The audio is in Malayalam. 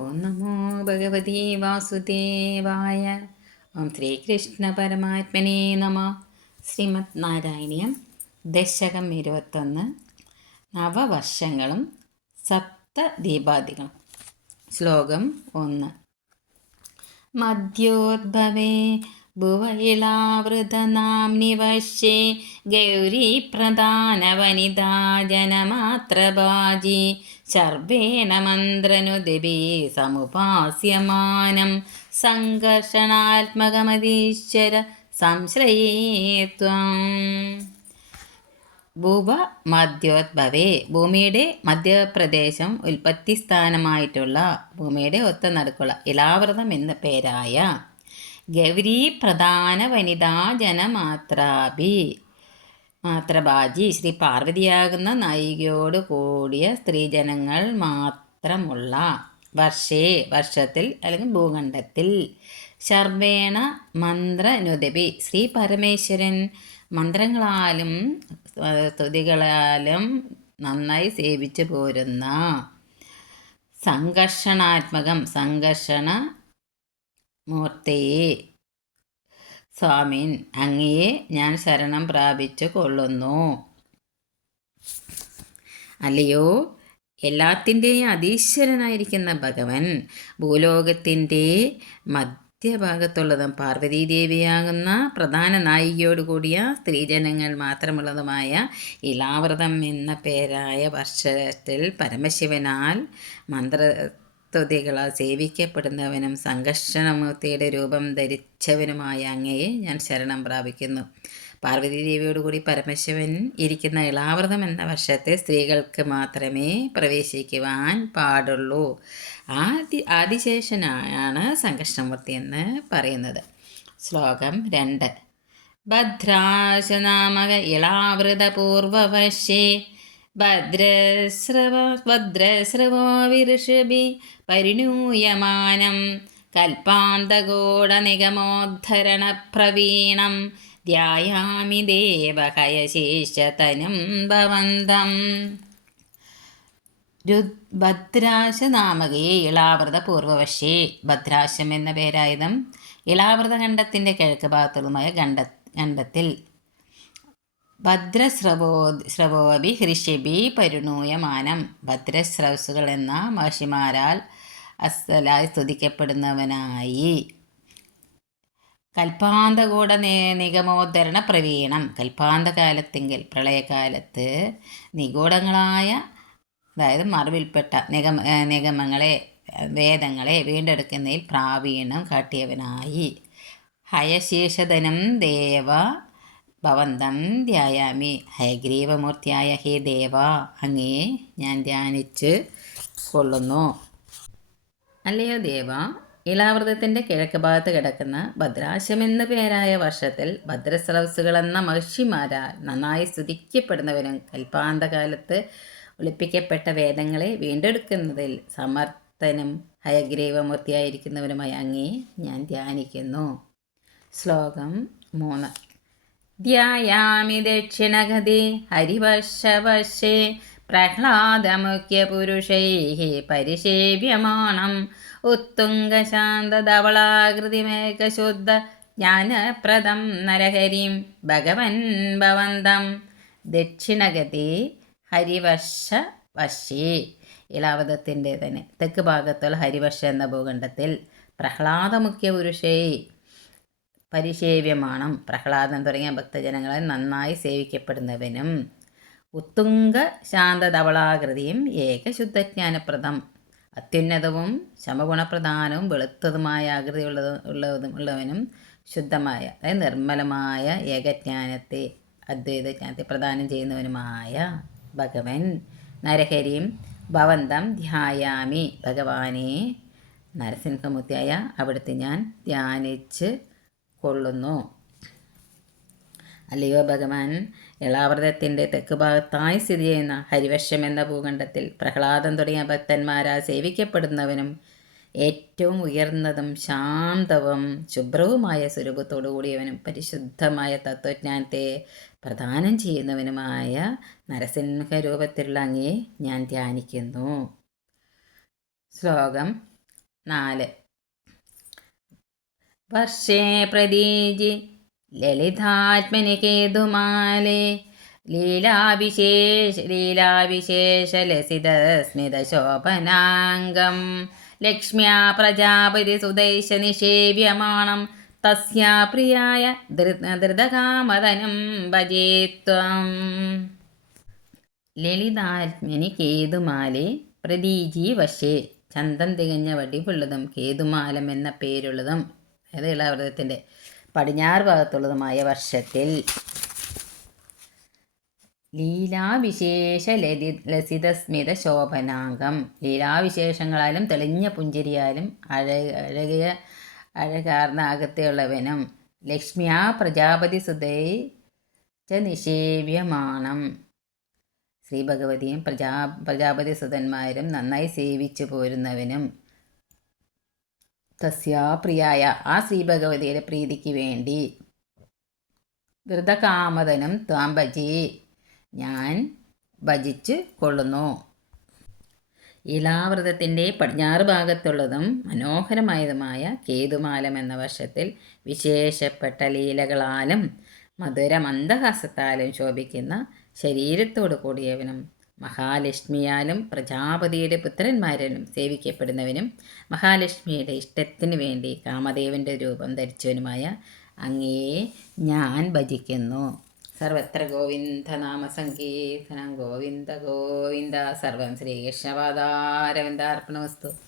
ഓം നമോ ഭഗവതി വാസുദേവായ. ഓം ശ്രീകൃഷ്ണ പരമാത്മനെ നമ. ശ്രീമത് നാരായണീയം ദശകം ഇരുപത്തൊന്ന്. നവവർഷങ്ങളും സപ്ത ദീപാദികളും ശ്ലോകം ഒന്ന്. മധ്യോദ്ഭവേ ഭുവയിളാവൃതനാംനി വശ്യേ ഗൗരീപ്രധാനവനിതാ ജനമാത്രഭാജി. ശർവേണ മന്ത്രനുദിപി സമുപാസ്യമാനം. സംഘർഷണാത്മകമതീശ്വര സംശ്രയേ ത്വം ഭൂവ മധ്യോദ്ഭവേ ഭൂമിയുടെ മധ്യപ്രദേശം ഉൽപ്പത്തി സ്ഥാനമായിട്ടുള്ള ഭൂമിയുടെ ഒത്ത നടുക്കുള്ള ഇലാവൃതം എന്ന പേരായ ഗൗരി പ്രധാന വനിതാ ജനമാത്രാഭി മാത്രബാജി ശ്രീ പാർവതിയാകുന്ന നായികയോട് കൂടിയ സ്ത്രീജനങ്ങൾ മാത്രമുള്ള വർഷേ വർഷത്തിൽ അല്ലെങ്കിൽ ഭൂഖണ്ഡത്തിൽ. ശർവേണ മന്ത്രനുദപി. ശ്രീ പരമേശ്വരൻ മന്ത്രങ്ങളാലും സ്തുതികളാലും നന്നായി സേവിച്ചു പോരുന്ന സംഘർഷണാത്മകം സംഘർഷണ മൂർത്തിയെ സ്വാമിൻ അങ്ങയെ ഞാൻ ശരണം പ്രാപിച്ചു കൊള്ളുന്നു. അല്ലയോ എല്ലാത്തിന്റെയും അതീശ്വരനായിരിക്കുന്ന ഭഗവൻ ഭൂലോകത്തിന്റെ മധ്യഭാഗത്തുള്ളതും പാർവതീദേവിയാകുന്ന പ്രധാന നായികയോട് കൂടിയ സ്ത്രീജനങ്ങൾ മാത്രമുള്ളതുമായ ഇലാവ്രതം എന്ന പേരായ വർഷത്തിൽ പരമശിവനാൽ മന്ത്ര സ്തുതികളാൽ സേവിക്കപ്പെടുന്നവനും സംഘർഷണമൂർത്തിയുടെ രൂപം ധരിച്ചവനുമായ അങ്ങയെ ഞാൻ ശരണം പ്രാപിക്കുന്നു. പാർവതി ദേവിയോടുകൂടി പരമശിവൻ ഇരിക്കുന്ന ഇളാവൃതം എന്ന വർഷത്തെ സ്ത്രീകൾക്ക് മാത്രമേ പ്രവേശിക്കുവാൻ പാടുള്ളൂ. ആദി ആദിശേഷനാണ് സംഘർഷമൂർത്തി എന്ന് പറയുന്നത്. ശ്ലോകം രണ്ട്. ഭദ്രാശനാമക ഇളാവൃത പൂർവവശ്യേ ഭദ്രസ്രവ ഭദ്രസ്രവോ വിഋഷഭി പരിണൂയമാനം പ്രവീണം ധ്യായാമി ദേവകയശേഷതനും ഭവന്തം. ഭദ്രാശനാമകയെ ഇളാവൃത പൂർവവശേ ഭദ്രാശം എന്ന പേരായതും ഇളാവൃത ഖണ്ഡത്തിന്റെ കിഴക്ക് ഭാഗത്തുള്ളതുമായ ഖണ്ഡ ഖണ്ഡത്തിൽ ഭദ്രസ്രവോ സ്രവോഭി ഹൃഷിഭി പരിണൂയമാനം. ഭദ്രസ്രവസുകൾ എന്ന മഹർഷിമാരാൽ അസ്തലായി സ്തുതിക്കപ്പെടുന്നവനായി. കൽപ്പാന്തകൂട നിഗമോദ്ധരണ പ്രവീണം. കൽപ്പാന്തകാലത്തെങ്കിൽ പ്രളയകാലത്ത് നിഗൂഢങ്ങളായ അതായത് മറവിൽപ്പെട്ട നിഗമ നിഗമങ്ങളെ വേദങ്ങളെ വീണ്ടെടുക്കുന്നതിൽ പ്രാവീണം കാട്ടിയവനായി. ഹയശേഷധനം ദേവ ഭവന്തം ധ്യായാമി. ഹയഗ്രീവമൂർത്തിയായ ഹേ ദേവ അങ്ങേ ഞാൻ ധ്യാനിച്ച് കൊള്ളുന്നു. അല്ലയോ ദേവ ഇലാവൃതത്തിന്റെ കിഴക്ക് ഭാഗത്ത് കിടക്കുന്ന ഭദ്രാശം എന്ന പേരായ വർഷത്തിൽ ഭദ്രസ്രവസുകൾ എന്ന മഹർഷിമാരാൽ നന്നായി സ്തുതിക്കപ്പെടുന്നവരും കൽപ്പാന്തകാലത്ത് ഒളിപ്പിക്കപ്പെട്ട വേദങ്ങളെ വീണ്ടെടുക്കുന്നതിൽ സമർത്ഥനും ഹയഗ്രീവമൂർത്തിയായിരിക്കുന്നവരുമായി അങ്ങേ ഞാൻ ധ്യാനിക്കുന്നു. ശ്ലോകം മൂന്ന്. ധ്യായാമി ദക്ഷിണഗതി ഹരിവശവശേ പ്രഹ്ലാദമുഖ്യപുരുഷൈः പരിശേവ്യമാണം ഉത്തുംഗശാന്തധവളാകൃതിമേകശുദ്ധ ജ്ഞാനപ്രദം നരഹരിം ഭഗവൻ ഭവന്തം. ദക്ഷിണഗതി ഹരിവശ വശേ ഇളാവതത്തിന്റെ തന്നെ തെക്ക് ഭാഗത്തുള്ള ഹരിവശ എന്ന ഭൂഖണ്ഡത്തിൽ പ്രഹ്ലാദമുഖ്യ പുരുഷേ പരിസേവ്യമാണം പ്രഹ്ലാദൻ തുടങ്ങിയ ഭക്തജനങ്ങളെ നന്നായി സേവിക്കപ്പെടുന്നവനും ഉത്തുംഗ ശാന്തധവളാകൃതിയും ഏകശുദ്ധജ്ഞാനപ്രദം. അത്യുന്നതവും ശമഗുണപ്രധാനവും വെളുത്തതുമായ ആകൃതി ഉള്ളത് ഉള്ളവനും ശുദ്ധമായ അതായത് നിർമ്മലമായ ഏകജ്ഞാനത്തെ അദ്വൈത ജ്ഞാനത്തെ പ്രദാനം ചെയ്യുന്നവനുമായ ഭഗവൻ. നരഹരിയും ഭവന്തം ധ്യായാമി. ഭഗവാനെ നരസിംഹമൂർത്തിയായ അവിടുത്തെ ഞാൻ ധ്യാനിച്ച് കൊള്ളുന്നു. അല്ലയോ ഭഗവാൻ ഇളാവൃതത്തിന്റെ തെക്ക് ഭാഗത്തായി സ്ഥിതി ചെയ്യുന്ന ഹരിവശം എന്ന ഭൂഖണ്ഡത്തിൽ പ്രഹ്ലാദം തുടങ്ങിയ ഭക്തന്മാരാൽ സേവിക്കപ്പെടുന്നവനും ഏറ്റവും ഉയർന്നതും ശാന്തവും ശുഭ്രവുമായ സ്വരൂപത്തോടു കൂടിയവനും പരിശുദ്ധമായ തത്വജ്ഞാനത്തെ പ്രദാനം ചെയ്യുന്നവനുമായ നരസിംഹ രൂപത്തിലുള്ള അങ്ങയെ ഞാൻ ധ്യാനിക്കുന്നു. ശ്ലോകം നാല്. വർഷേ പ്രതീജി ലളിതാത്മനി കേതുമാലേ ലീലാവിശേഷ ലീലാവിശേഷ ലസിത സ്മിത ശോഭനാംഗം ലക്ഷ്മ്യാ പ്രജാപതി സുദേശ നിഷേവ്യമാണം. തസ്യാ പ്രിയായ ധൃതകാമതനം ഭജേത്വം ലളിതാത്മനി കേതുമാലെ പ്രതീജി വശേ ചന്തം തികഞ്ഞ വടിവുള്ളതും കേതുമാലം എന്ന പേരുള്ളതും അതായത് ഇളവൃതത്തിന്റെ പടിഞ്ഞാറ് ഭാഗത്തുള്ളതുമായ വർഷത്തിൽ ലീലാവിശേഷ ലതി ലസിതസ്മിത ശോഭനാംഗം. ലീലാവിശേഷങ്ങളാലും തെളിഞ്ഞ പുഞ്ചിരിയാലും അഴ അഴകിയ അഴകാർന്ന അകത്തെയുള്ളവനും ലക്ഷ്മിയാ പ്രജാപതി സുതൈ ച നിഷേവ്യമാണം. ശ്രീ ഭഗവതിയും പ്രജാ പ്രജാപതി സുതന്മാരും നന്നായി സേവിച്ചു പോരുന്നവനും തസ്യാ പ്രിയായ ആ ശ്രീഭഗവതിയുടെ പ്രീതിക്ക് വേണ്ടി. ധൃതകാമതനും താം ഭജി. ഞാൻ ഭജിച്ച് കൊള്ളുന്നു. ഇലാവൃതത്തിന്റെ പടിഞ്ഞാറ് ഭാഗത്തുള്ളതും മനോഹരമായതുമായ കേതുമാലം എന്ന വർഷത്തിൽ വിശേഷപ്പെട്ട ലീലകളാലും മധുര മന്ദഹാസത്താലും ശോഭിക്കുന്ന ശരീരത്തോടു കൂടിയവനും മഹാലക്ഷ്മിയാലും പ്രജാപതിയുടെ പുത്രന്മാരിലും സേവിക്കപ്പെടുന്നവനും മഹാലക്ഷ്മിയുടെ ഇഷ്ടത്തിനു വേണ്ടി കാമദേവന്റെ രൂപം ധരിച്ചവനുമായ അങ്ങയെ ഞാൻ ഭജിക്കുന്നു. സർവത്ര ഗോവിന്ദനാമ സങ്കീർത്തനം ഗോവിന്ദ ഗോവിന്ദ സർവം ശ്രീകൃഷ്ണപാദാരവിന്ദാർപ്പണമസ്തു.